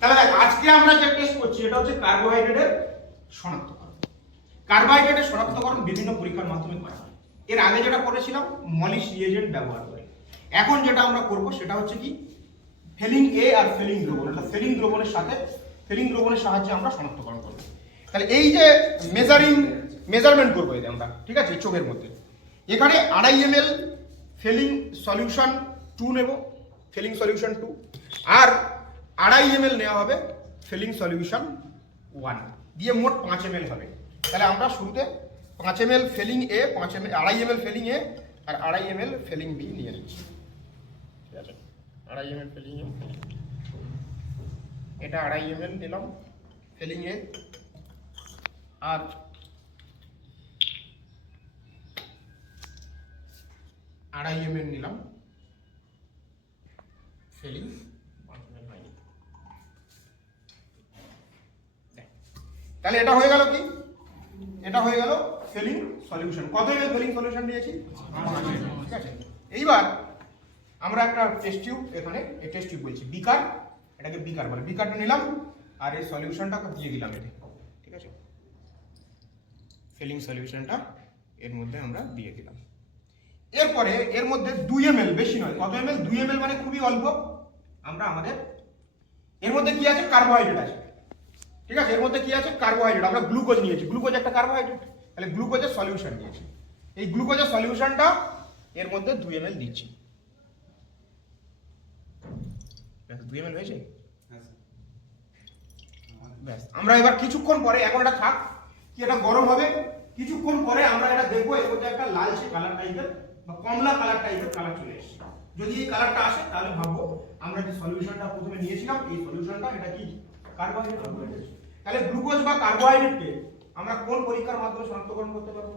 তাহলে দেখ আজকে আমরা যে টেস্ট করছি এটা হচ্ছে কার্বোহাইড্রেটের শনাক্তকরণ। কার্বোহাইড্রেটের শনাক্তকরণ বিভিন্ন পরীক্ষার মাধ্যমে করা হয়। এর আগে যেটা করেছিলাম মলিস রিয়েজেন্ট ব্যবহার করে। এখন যেটা আমরা করব সেটা হচ্ছে কি ফেলিং এ আর ফেলিং দ্রবণ। এটা ফেলিং দ্রবণের সাহায্যে আমরা শনাক্তকরণ করব। তাহলে এই যে মেজারমেন্ট করবো এই আমরা, ঠিক আছে, চোখের মধ্যে এখানে 2.5 ml ফেলিং সলিউশন 2 নেব, ফেলিং সলিউশন 2, আর 2.5 ml নেওয়া হবে ফেলিং সলিউশন 1 দিয়ে মোট 5 ml হবে। তাহলে আমরা শুরুতে 5 ml ফেলিং এ, 2.5 ml ফেলিং এ আর 2.5 ml ফেলিং বি নিয়ে নিচ্ছি। ঠিক আছে, 2.5 ml ফেলিং এ, এটা 2.5 ml নিলাম ফেলিং এ, আর 2.5 ml নিলাম ফেলিং। তাহলে এটা হয়ে গেল কি, এটা হয়ে গেল ফেলিং সলিউশন। কত ml ফেলিং সলিউশন দিয়েছি? ঠিক আছে, এইবার আমরা একটা টেস্ট টিউব, এখানে এই টেস্ট টিউব বলছি বিকার, এটাকে বিকার বলে, বিকারটা নিলাম আর এই সলিউশনটা দিয়ে দিলাম এতে। ঠিক আছে, ফিলিং সলিউশনটা এর মধ্যে আমরা দিয়ে দিলাম। এরপরে এর মধ্যে 2 ml, বেশি নয়, কত ml? 2 ml মানে খুবই অল্প। আমরা আমাদের এর মধ্যে কি আছে? কার্বোহাইড্রেট আছে। ঠিক আছে, এর মধ্যে কি আছে? কার্বোহাইড্রেট। আমরা গ্লুকোজ নিয়েছি, গ্লুকোজ একটা কার্বোহাইড্রেট, তাহলে গ্লুকোজের সলিউশন নিয়েছি। এই গ্লুকোজের সলিউশনটা এর মধ্যে 2 ml দিচ্ছি। 2 ml হয়েছে? ব্যাস, আমরা এবার কিছুক্ষণ পরে, এখন এটা থাক, কি এটা গরম হবে, কিছুক্ষণ পরে আমরা এটা দেখবো এর মধ্যে একটা লালচে কালার টাইপের বা কমলা কালার টাইপের কালার চলে এসেছে। যদি এই কালারটা আসে তাহলে ভাববো আমরা যে সলিউশনটা প্রথমে নিয়েছিলাম এই সলিউশনটা এটা কি কার্বোহাইড্রেট। তাহলে গ্লুকোজ বা কার্বোহাইড্রেটকে আমরা কোন পরীক্ষার মাধ্যমে শনাক্তকরণ করতে পারবো?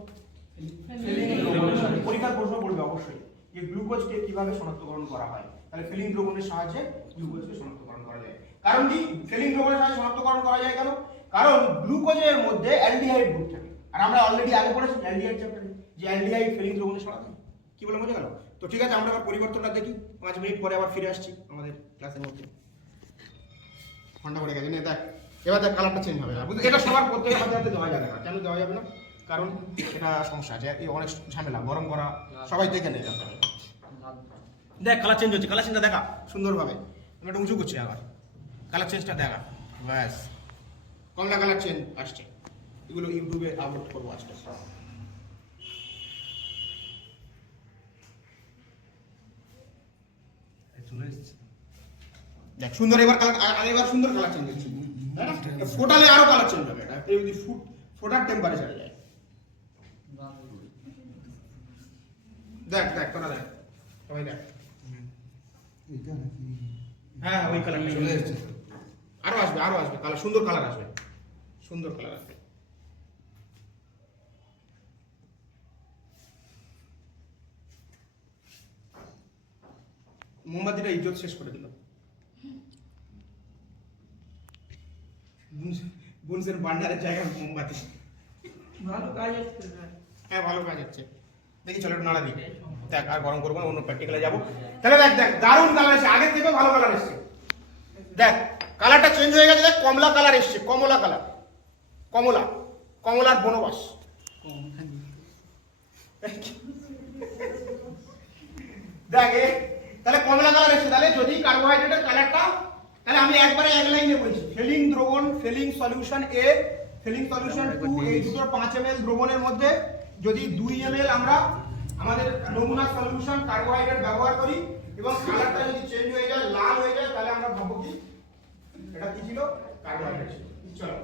পরীক্ষার প্রশ্ন পড়বে অবশ্যই যে গ্লুকোজকে কিভাবে শনাক্তকরণ করা হয়। তাহলে ফিলিং দ্রবণের সাহায্যে গ্লুকোজকে শনাক্তকরণ করা যায়। কারণ কি ফিলিং দ্রবণের সাহায্যে শনাক্তকরণ করা যায় কেন? কারণ গ্লুকোজের মধ্যে অ্যালডিহাইড গ্রুপ থাকে, আর আমরা অলরেডি আগে পড়েছি অ্যালডিহাইড চ্যাপ্টারে যে অ্যালডিহাইড ফিলিং দ্রবণে ছড়াতে। কি বলে বোঝা গেল? তো ঠিক আছে, আমরা আবার পরিবর্তনটা দেখি। 5 মিনিট পরে আবার ফিরে আসছি আমাদের ক্লাসের মধ্যে। ঠান্ডা পড়ে গেছে না, দেখ এবার দেখ কালারটা চেঞ্জ হবে না। এটা সবার প্রত্যেকের হাতে দেওয়া যাবে না। কেন দেওয়া যাবে না? কারণ এটা সমস্যা আছে, এই অনেক ঝামেলা, গরম করা, সবাই দেখে নেয়। দেখ কালার চেঞ্জ হচ্ছে, কালার চেঞ্জটা দেখা সুন্দরভাবে। আমি একটু উঁচু করছি আবার, কালার চেঞ্জটা দেখা। ব্যাস, কমলা কালার চেঞ্জ আসছে। এগুলো ইউটিউবে আপলোড করবো আজকে। দেখ সুন্দর, এবার কালার, এবার সুন্দর কালার চেঞ্জ হচ্ছে। ফোটালে আরো কালার চেঞ্জ হবে। এটা যদি ফোটার টেম্পারেচারে যায়, দেখ দেখ তোরা দেখ, সবাই দেখ। হ্যাঁ ওই কালারটা চলে এসেছে। আরো আসবে, আরো আসবে কালার, সুন্দর কালার আসবে, সুন্দর কালার আসবে। মোমবাতিটা ইজ্জত শেষ করে দিল। বুনসের ভান্ডারের জায়গায় মোমবাতি, ভালো কাজ হচ্ছে। হ্যাঁ ভালো কাজ হচ্ছে, দেখি চলো একটু নাড়া দিই। দেখ আর গরম করবো না, অন্য প্র্যাকটিক্যালে যাবো। তাহলে দেখ দেখ দারুণ কালার এসছে, আগের থেকে ভালো কালার এসছে। দেখ কালারটা চেঞ্জ হয়ে গেছে, দেখ কমলা কালার এসছে, কমলা কালার, কমলা, কমলার বনবাস। দেখ তাহলে কমলা কালার এসছে। তাহলে যদি কার্বোহাইড্রেটের কালারটা, তাহলে আমি একবারে এক লাইনে বলছি, ফিলিং দ্রবণ, ফিলিং সলিউশন এ, ফিলিং সলিউশন 2, এই দুটো 5 ml দ্রবণের মধ্যে যদি 2 ml আমরা আমাদের নমুনা সলিউশন কার্বোহাইড্রেট ব্যবহার করি এবং কালারটা যদি চেঞ্জ হয়ে যায়, লাল হয়ে যায়, তাহলে আমরা ভাববো কি এটা কি ছিল? কার্বোহাইড্রেট ছিল। চলো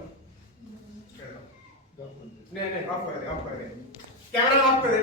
নে নে অফ করে দে, অফ করে দে, ক্যামেরা অফ করে দে।